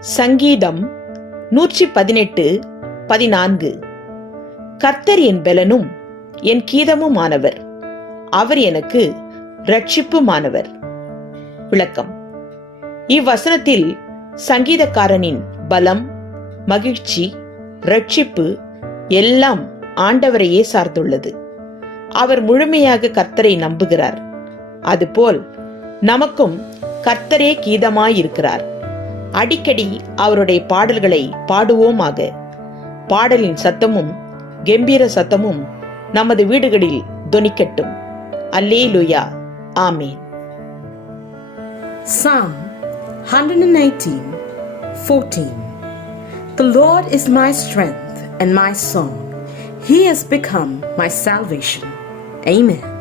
சங்கீதம் 118:14. கர்த்தர் என் பெலனும் என் கீதமுமானவர், அவர் எனக்கு இரட்சிப்புமானவர். விளக்கம். இவ்வசனத்தில் சங்கீதக்காரனின் பலம், மகிழ்ச்சி, இரட்சிப்பு எல்லாம் ஆண்டவரையே சார்ந்துள்ளது. அவர் முழுமையாக கர்த்தரை நம்புகிறார். அதுபோல் நமக்கும் கர்த்தரே கீதமாயிருக்கிறார். அடிக்கடி அவருடைய பாடல்களை பாடுவோமாக. பாடலின் சத்தமும் கம்பீர சத்தமும் நமது வீடுகளில் தொனிக்கட்டும். அல்லேலூயா, ஆமேன். Psalm 118:14. The Lord is my strength and my song. He has become my salvation. Amen.